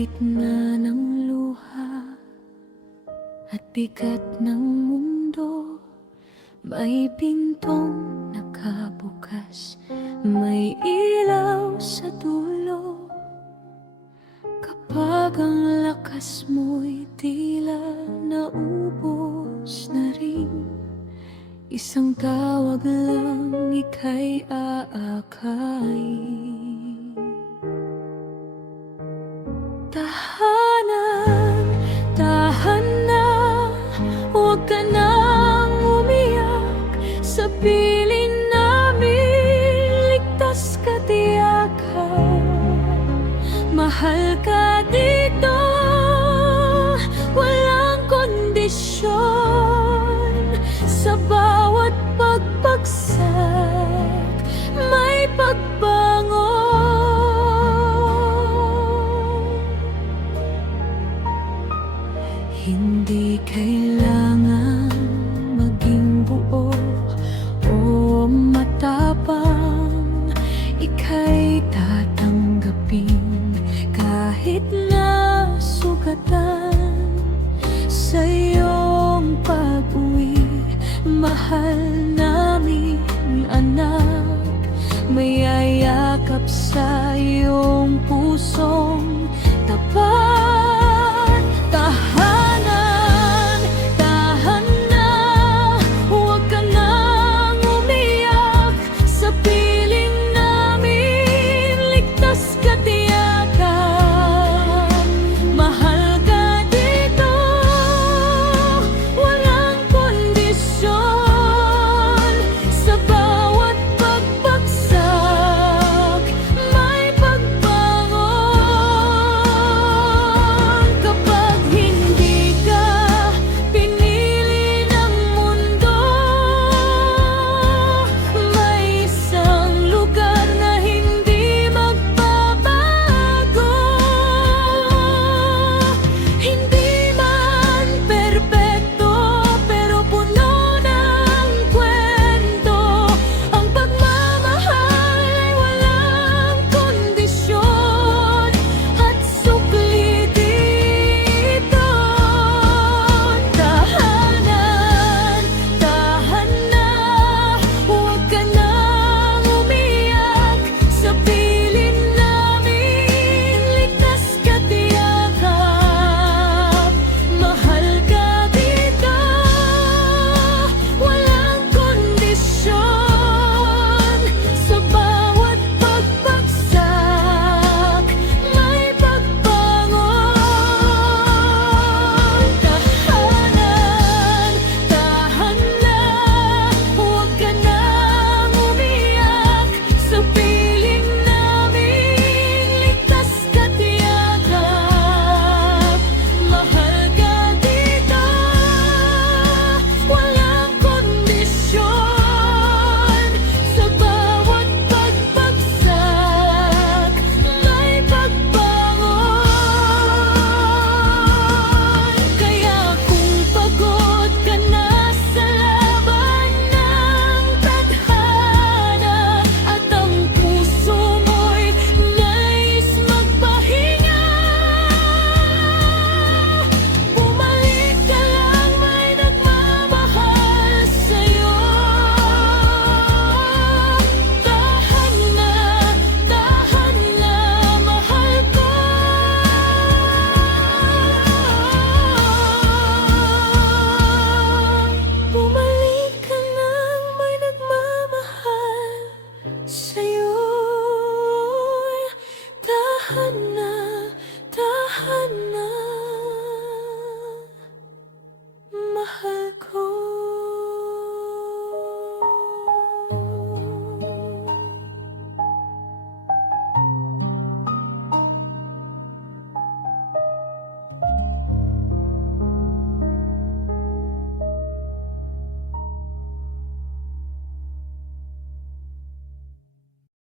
gitna ng luha at bigat ng mundo, may pintong nakabukas, may ilaw sa dulo. Kapag ang lakas mo'y tila naubos na rin, isang tawag lang ika'y aakayin. Tahanan, tahanan, huwag ka nang umiyak. Sa piling namin, ligtas ka tiyakan. Mahal ka dito, walang kondisyon. Sa bawat pagbagsak, may pagbangon. Hindi kailangan maging buo o matapang, ika'y tatanggapin kahit na sugatan. Sa iyong pag-uwi, mahal naming anak, may yayakap sa iyong pusong tapat. Tahanan, tahanan, huwag ka nang umiyak. Sa piling namin, ligtas ka tiyakan. Mahal ka dito, walang kondisyon. Sa bawat pagbagsak, may pagbangon. Kapag hindi ka pinili ng mundo, may isang lugar na hindi magbabago. Hindi man perpekto, pero puno ng kwento. Ang pagmamahal ay walang kondisyon at sukli dito. Tahanan, tahanan, huwag ka nang umiyak. Sa piling namin, ligtas ka tiyakan. Mahal ka dito, walang kondisyon. Sa bawat pagbagsak, may pagbangon. Tahanan, tahanan, huwag ka nang umiyak. Sa piling namin, ligtas ka tiyakan. Mahal ka dito, walang kondisyon. Sa bawat pagbagsak, may pagbangon. Kaya kung pagod ka na sa laban ng tadhana, at ang puso mo'y nais magpahinga, bumalik ka lang, may nagmamahal sa'yo. Tahan na, mahal ko. Bumalik ka lang, may nagmamahal sa'yo. Tahan na.